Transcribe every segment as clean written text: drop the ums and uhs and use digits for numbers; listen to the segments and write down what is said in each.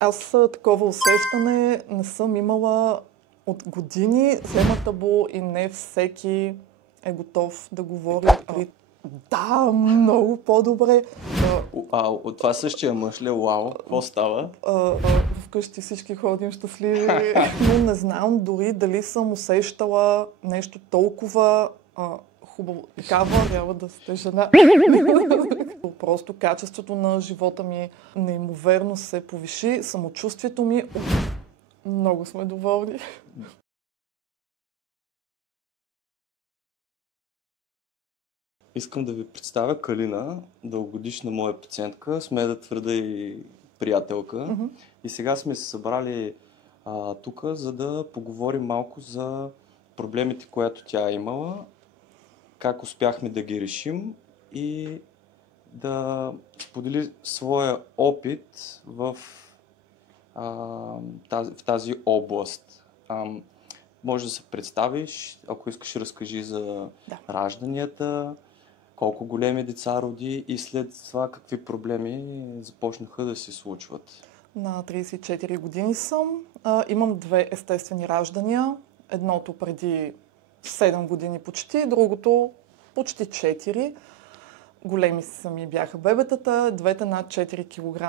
Аз такова усещане не съм имала от години. Взема табу и не всеки е готов да говори при... Да, много по-добре. От това същия мъж ли? Уау, какво става? Вкъщи всички ходим щастливи, но не знам дори дали съм усещала нещо толкова хубаво. Такава трябва да сте жена. Просто качеството на живота ми неимоверно се повиши, самочувствието ми много сме доволни. Искам да ви представя Калина, дългогодишна моя пациентка, смея да твърда и приятелка. И сега сме се събрали тук, за да поговорим малко за проблемите, които тя е имала, как успяхме да ги решим и да сподели своя опит в тази област. Може да се представиш, ако искаш, разкажи за ражданията, колко големи деца роди и след това какви проблеми започнаха да се случват. На 34 години съм. Имам 2 естествени раждания. Едното преди 7 години почти, другото почти 4. Големи сами бяха бебетата, двете над 4 кг.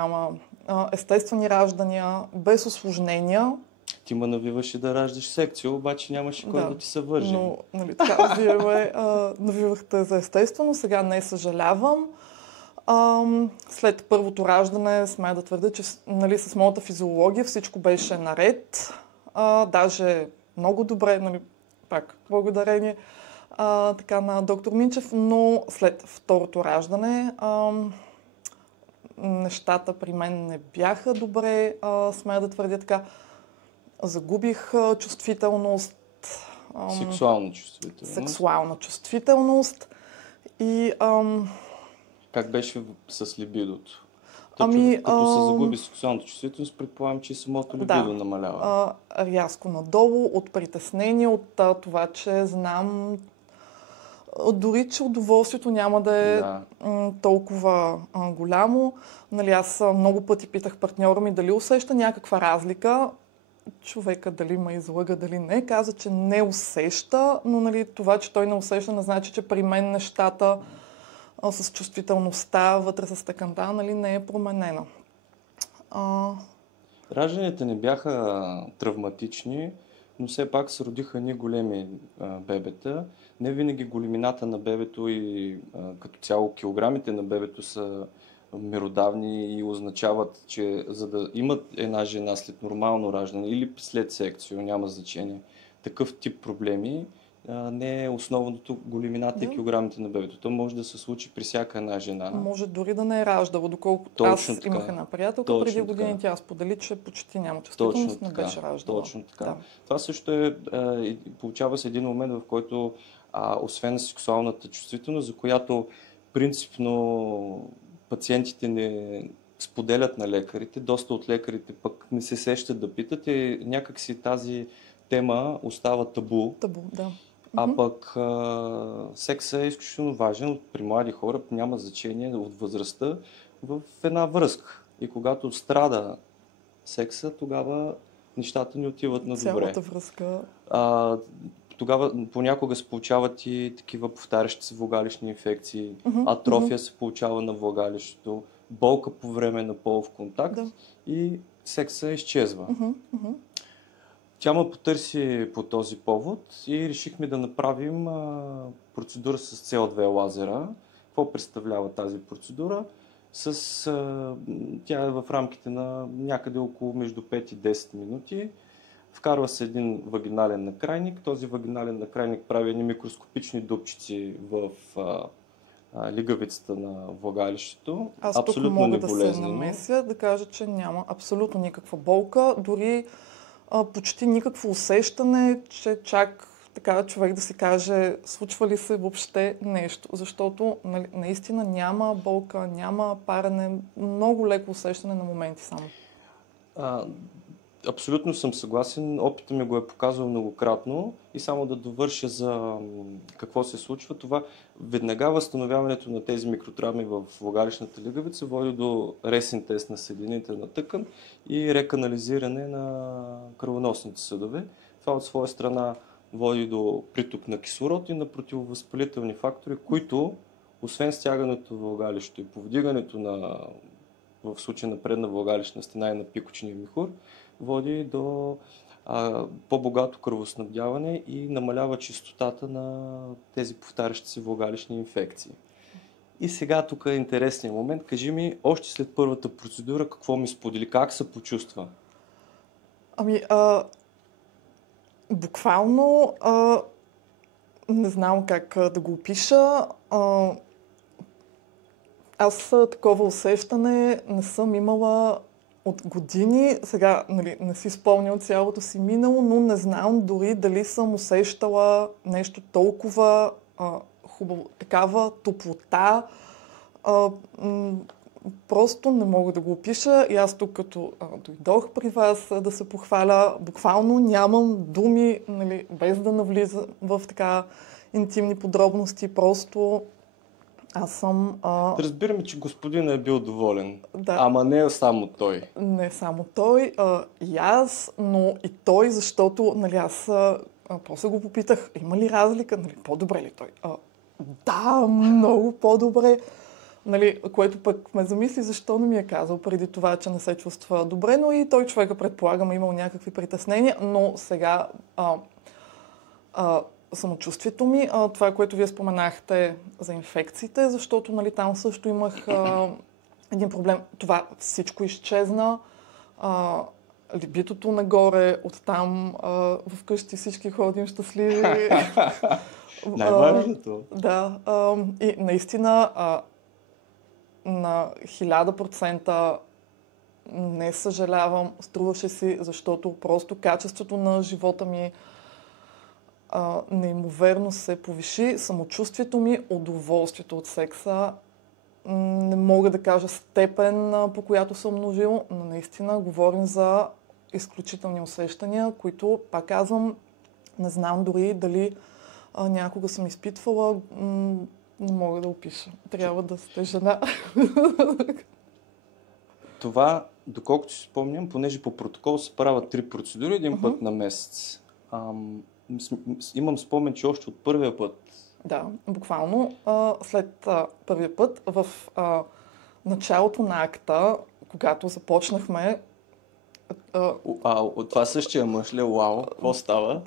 Естествени раждания, без усложнения. Ти ме навиваше да раждаш секция, обаче нямаше кой да ти се върже. Но, нали, така, вие навивахте за естествено, сега не съжалявам. След първото раждане смея да твърда, че нали, с моята физиология всичко беше наред. Даже много добре, нали, пак благодарение така на доктор Минчев, но след второто раждане нещата при мен не бяха добре, смея да твърдя така. Загубих чувствителност. Сексуална чувствителност. И... Как беше с либидото? Като се загуби сексуалната чувствителност, предполагам, че самото либидо намалява. Рязко надолу, от притеснение, от това, че знам дори, че удоволствието няма да е толкова голямо. Нали, аз много пъти питах партньора ми дали усеща някаква разлика. Човека дали ме излъга, дали не, каза, че не усеща, но нали, това, че той не усеща, не значи, че при мен нещата с чувствителността вътре с тъканта, нали, не е променена. Ражданията не бяха травматични, но все пак се родиха ни големи бебета. Не винаги големината на бебето и като цяло килограмите на бебето са меродавни и означават, че за да имат една жена след нормално раждане или след секцио, няма значение, такъв тип проблеми, не е основното големината и килограмите на бебето. То може да се случи при всяка една жена. Може дори да не е раждала, доколкото аз имах една приятелка преди години, тя сподели, че почти няма чувствителност, не беше раждала. Точно така. Да. Това също е, получава се един момент, в който освен сексуалната чувствителност, за която принципно пациентите не споделят на лекарите, доста от лекарите пък не се сещат да питат и някакси тази тема остава табу. Табу, да. Пък секса е изключително важен при млади хора, няма значение от възрастта в една връзка. И когато страда секса, тогава нещата не отиват на добре. Цялата връзка. Тогава понякога се получават и такива повтарящи се влагалищни инфекции, атрофия се получава на влагалището, болка по време на полов контакт и секса изчезва. Тя ме потърси по този повод и решихме да направим процедура с CO2 лазера. Какво представлява тази процедура? Тя е в рамките на някъде около между 5 и 10 минути. Вкарва се един вагинален накрайник. Този вагинален накрайник прави едни микроскопични дупчици в лигавицата на влагалището. Аз абсолютно тук мога да се намеся, да кажа, че няма абсолютно никаква болка, дори почти никакво усещане, че чак така човек да си каже случва ли се въобще нещо, защото нали, наистина няма болка, няма парене, много леко усещане на моменти само. Абсолютно съм съгласен. Опитът ми го е показал многократно и само да довърша за какво се случва. Това веднага възстановяването на тези микротравми в влагалищната лигавица води до ресен тест на съединителна тъкан и реканализиране на кръвоносните съдове. Това от своя страна води до приток на кислород и на противовъзпалителни фактори, които, освен стягането в влагалището и повдигането в случая на предна влагалищна стена и на пикочния михур, води до по-богато кръвоснабдяване и намалява чистотата на тези повтарящи се влагалищни инфекции. И сега тук е интересният момент. Кажи ми, още след първата процедура, какво ми сподели? Как се почувства? Буквално не знам как да го опиша. Аз такова усещане не съм имала от години. Сега не си спомням цялото си минало, но не знам дори дали съм усещала нещо толкова хубаво. Такава топлота. Просто не мога да го опиша. И аз тук, като дойдох при вас да се похваля, буквално нямам думи, без да навлизам в така интимни подробности. Просто аз съм... Разбираме, че господина е бил доволен. Да. Ама не само той. Не само той, и аз, но и той, защото аз после го попитах, има ли разлика? По-добре ли той? Да, много по-добре. Което пък ме замисли, защо не ми е казал преди това, че не се чувства добре, но и той човека, предполагам, имал някакви притеснения, но сега самочувствието ми, това, което вие споменахте за инфекциите, защото там също имах един проблем. Това всичко изчезна, либитото нагоре, оттам вкъщи всички ходим щастливи. Най-важното. Да, и наистина на 1000% не съжалявам, струваше си, защото просто качеството на живота ми неимоверно се повиши. Самочувствието ми, удоволствието от секса, не мога да кажа степен, по която съм множил, но наистина говорим за изключителни усещания, които, пак казвам, не знам дори дали някога съм изпитвала, не мога да опиша. Трябва да сте жена. Това, доколкото си спомням, понеже по протокол се правят 3 процедури, един път на месец. Имам спомен, че още от първия път. Да, буквално след първия път, в началото на акта, когато започнахме... От това същия мъж ли? Уау, какво става?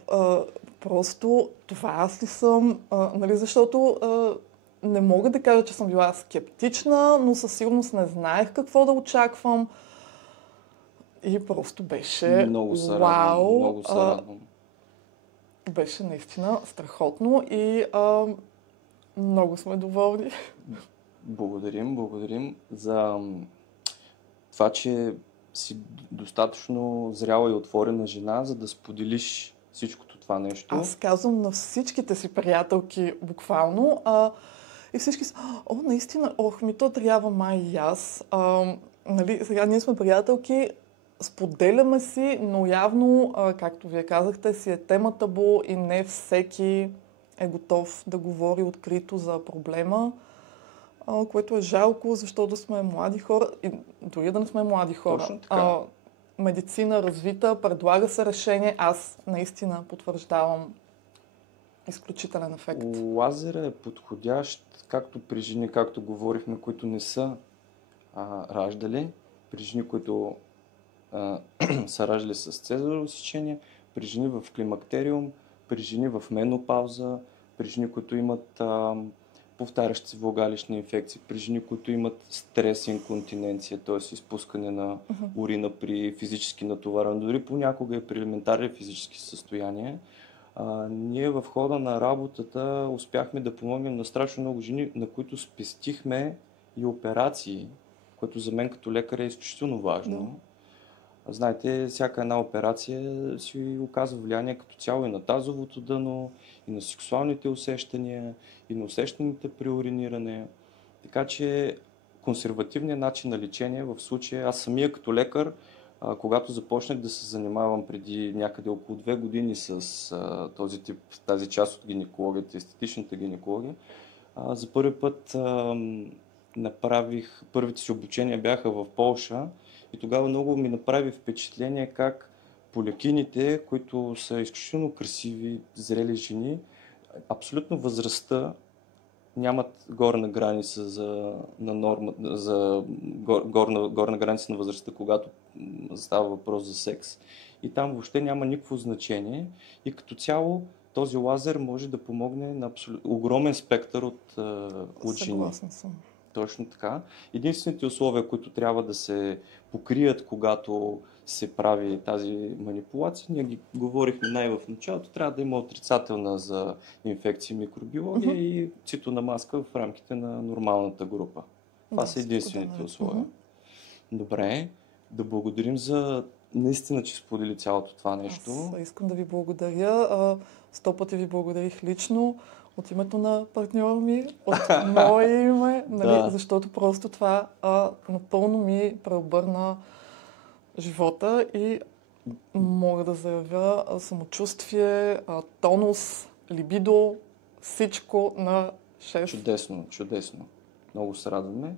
Просто това аз ли съм, защото не мога да кажа, че съм била скептична, но със сигурност не знаех какво да очаквам. И просто беше много се вау. Много се радвам. Беше наистина страхотно и много сме доволни. Благодарим за това, че си достатъчно зряла и отворена жена, за да споделиш всичкото това нещо. Аз казвам на всичките си приятелки буквално и всички са, наистина, то трябва май и аз. Сега ние сме приятелки, споделяме си, но явно, както вие казахте, си е тема табу и не всеки е готов да говори открито за проблема, което е жалко, защото сме млади хора и дори да не сме млади хора. Точно така. Медицина развита, предлага се решение, аз наистина потвърждавам изключителен ефект. Лазера е подходящ както при жени, както говорихме, които не са раждали, при жени, които са раждали с цезарово сечение, при жени в климактериум, при жени в менопауза, при жени, които имат повтарящи се влагалищни инфекции, при жени, които имат стрес и инконтиненция, т.е. изпускане на урина при физически натоварване, дори понякога и при елементарни физически състояния. Ние в хода на работата успяхме да помогнем на страшно много жени, на които спестихме и операции, което за мен като лекар е изключително важно. Знаете, всяка една операция си оказва влияние като цяло и на тазовото дъно, и на сексуалните усещания, и на усещаните при уриниране. Така че консервативният начин на лечение в случая, аз самия като лекар Когато започнах да се занимавам преди някъде около 2 години с този тип, тази част от гинекологията, естетичната гинекология, за първи път направих, първите си обучения бяха в Полша и тогава много ми направи впечатление как полекините, които са изключително красиви, зрели жени, абсолютно възрастта нямат горна граница на норма, горна граница на възрастта, когато става въпрос за секс. И там въобще няма никакво значение. И като цяло този лазер може да помогне на огромен спектър от жени. Съгласна съм. Точно така. Единствените условия, които трябва да се покрият, когато се прави тази манипулация, ние ги говорихме в началото, трябва да има отрицателна за инфекции микробиология и цитона маска в рамките на нормалната група. Това са единствените условия. Добре, да благодарим за наистина, че сподели цялото това нещо. Аз искам да ви благодаря. 100 пъти ви благодарих лично. От името на партньора ми, от мое име, нали, защото просто това напълно ми преобърна живота и мога да заявя самочувствие, тонус, либидо, всичко на 6. Чудесно, чудесно. Много се радваме.